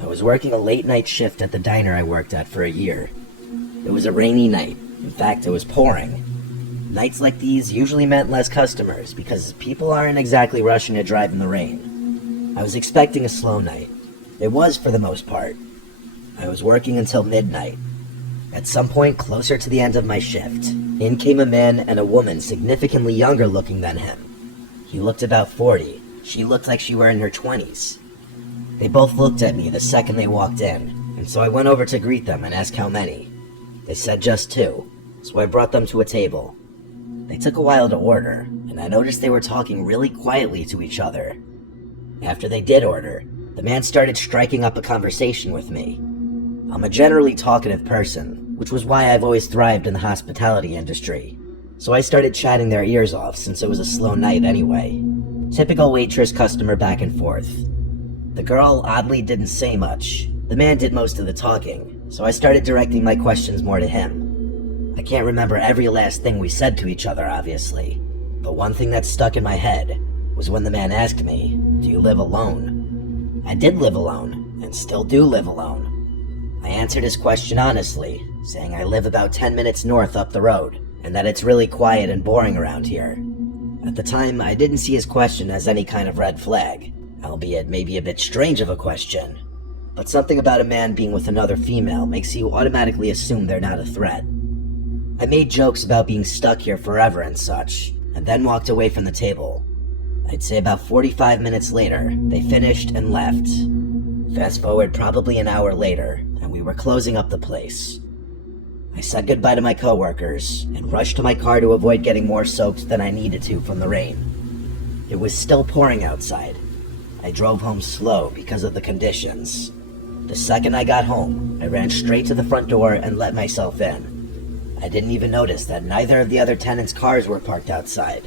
I was working a late night shift at the diner I worked at for a year. It was a rainy night. In fact, it was pouring. Nights like these usually meant less customers because people aren't exactly rushing to drive in the rain. I was expecting a slow night. It was for the most part. I was working until midnight. At some point closer to the end of my shift, in came a man and a woman significantly younger looking than him. He looked about 40. She looked like she were in her 20s. They both looked at me the second they walked in, and so I went over to greet them and ask how many. They said just 2, so I brought them to a table. They took a while to order, and I noticed they were talking really quietly to each other. After they did order, the man started striking up a conversation with me. I'm a generally talkative person, which was why I've always thrived in the hospitality industry. So I started chatting their ears off since it was a slow night anyway. Typical waitress-customer back and forth. The girl oddly didn't say much. The man did most of the talking, so I started directing my questions more to him. I can't remember every last thing we said to each other, obviously, but one thing that stuck in my head was when the man asked me, "Do you live alone?" I did live alone, and still do live alone. I answered his question honestly, saying I live about 10 minutes north up the road, and that it's really quiet and boring around here. At the time, I didn't see his question as any kind of red flag, albeit maybe a bit strange of a question. But something about a man being with another female makes you automatically assume they're not a threat. I made jokes about being stuck here forever and such, and then walked away from the table. I'd say about 45 minutes later, they finished and left. Fast forward probably an hour later, and we were closing up the place. I said goodbye to my coworkers, and rushed to my car to avoid getting more soaked than I needed to from the rain. It was still pouring outside. I drove home slow because of the conditions. The second I got home, I ran straight to the front door and let myself in. I didn't even notice that neither of the other tenants' cars were parked outside.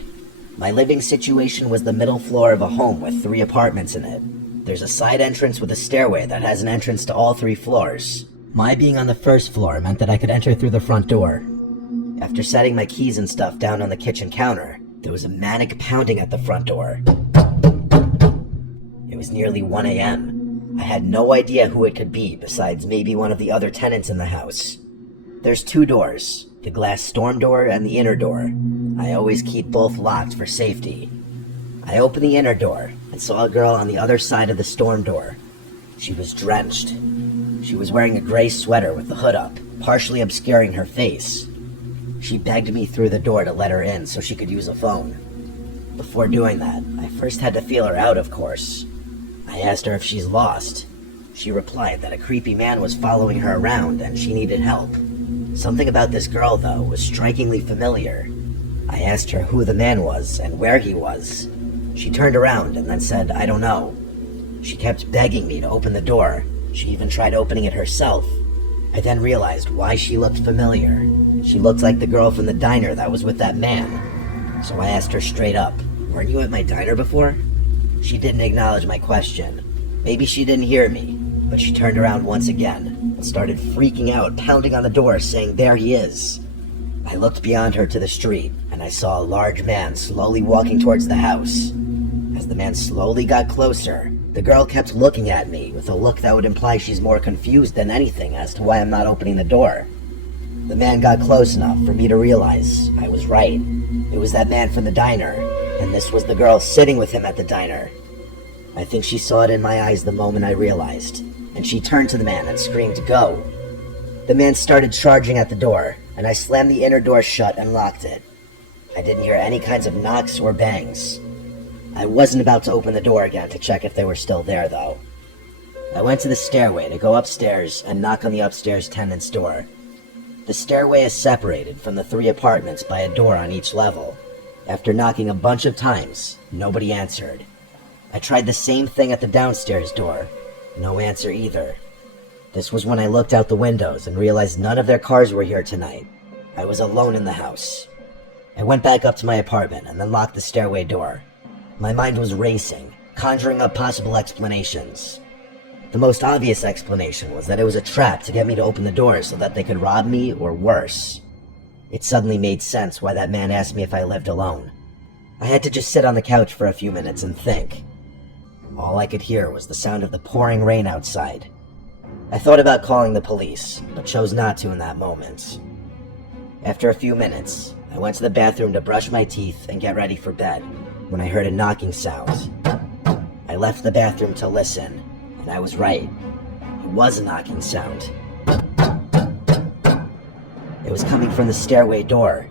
My living situation was the middle floor of a home with 3 apartments in it. There's a side entrance with a stairway that has an entrance to all 3 floors. My being on the first floor meant that I could enter through the front door. After setting my keys and stuff down on the kitchen counter, there was a manic pounding at the front door. It was nearly 1 a.m. I had no idea who it could be besides maybe one of the other tenants in the house. There's 2 doors, the glass storm door and the inner door. I always keep both locked for safety. I opened the inner door and saw a girl on the other side of the storm door. She was drenched. She was wearing a gray sweater with the hood up, partially obscuring her face. She begged me through the door to let her in so she could use a phone. Before doing that, I first had to feel her out, of course. I asked her if she's lost. She replied that a creepy man was following her around and she needed help. Something about this girl, though, was strikingly familiar. I asked her who the man was and where he was. She turned around and then said, "I don't know." She kept begging me to open the door. She even tried opening it herself. I then realized why she looked familiar. She looked like the girl from the diner that was with that man. So I asked her straight up, "Weren't you at my diner before?" She didn't acknowledge my question. Maybe she didn't hear me, but she turned around once again and started freaking out, pounding on the door, saying, "There he is." I looked beyond her to the street, and I saw a large man slowly walking towards the house. As the man slowly got closer, the girl kept looking at me with a look that would imply she's more confused than anything as to why I'm not opening the door. The man got close enough for me to realize I was right. It was that man from the diner, and this was the girl sitting with him at the diner. I think she saw it in my eyes the moment I realized, and she turned to the man and screamed, "Go!" The man started charging at the door, and I slammed the inner door shut and locked it. I didn't hear any kinds of knocks or bangs. I wasn't about to open the door again to check if they were still there, though. I went to the stairway to go upstairs and knock on the upstairs tenant's door. The stairway is separated from the 3 apartments by a door on each level. After knocking a bunch of times, nobody answered. I tried the same thing at the downstairs door. No answer either. This was when I looked out the windows and realized none of their cars were here tonight. I was alone in the house. I went back up to my apartment and then locked the stairway door. My mind was racing, conjuring up possible explanations. The most obvious explanation was that it was a trap to get me to open the door so that they could rob me, or worse. It suddenly made sense why that man asked me if I lived alone. I had to just sit on the couch for a few minutes and think. All I could hear was the sound of the pouring rain outside, I thought about calling the police, but chose not to in that moment. After a few minutes, I went to the bathroom to brush my teeth and get ready for bed when I heard a knocking sound. I left the bathroom to listen, and I was right. It was a knocking sound. It was coming from the stairway door.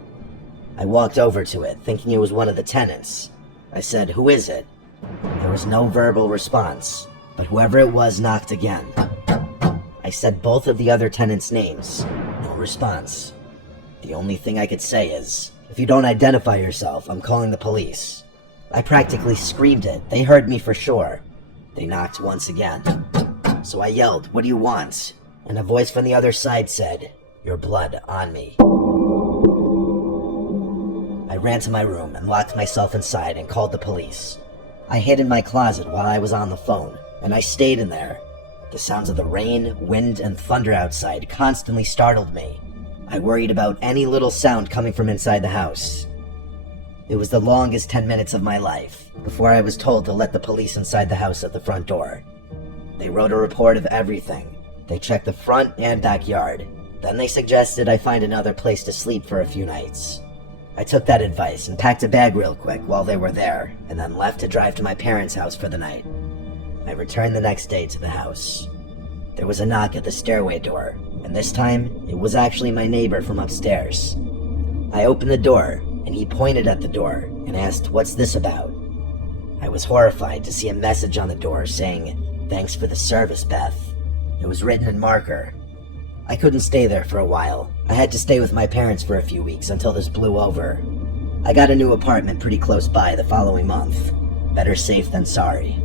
I walked over to it, thinking it was one of the tenants. I said, "Who is it?" There was no verbal response, but whoever it was knocked again. I said both of the other tenants' names. No response. The only thing I could say is, "If you don't identify yourself, I'm calling the police." I practically screamed it. They heard me for sure. They knocked once again. So I yelled, "What do you want?" And a voice from the other side said, "Your blood on me." I ran to my room and locked myself inside and called the police. I hid in my closet while I was on the phone, and I stayed in there. The sounds of the rain, wind, and thunder outside constantly startled me. I worried about any little sound coming from inside the house. It was the longest 10 minutes of my life before I was told to let the police inside the house at the front door. They wrote a report of everything. They checked the front and backyard. Then they suggested I find another place to sleep for a few nights. I took that advice and packed a bag real quick while they were there, and then left to drive to my parents' house for the night. I returned the next day to the house. There was a knock at the stairway door, and this time, it was actually my neighbor from upstairs. I opened the door, and he pointed at the door and asked, "What's this about?" I was horrified to see a message on the door saying, "Thanks for the service, Beth." It was written in marker. I couldn't stay there for a while. I had to stay with my parents for a few weeks until this blew over. I got a new apartment pretty close by the following month. Better safe than sorry.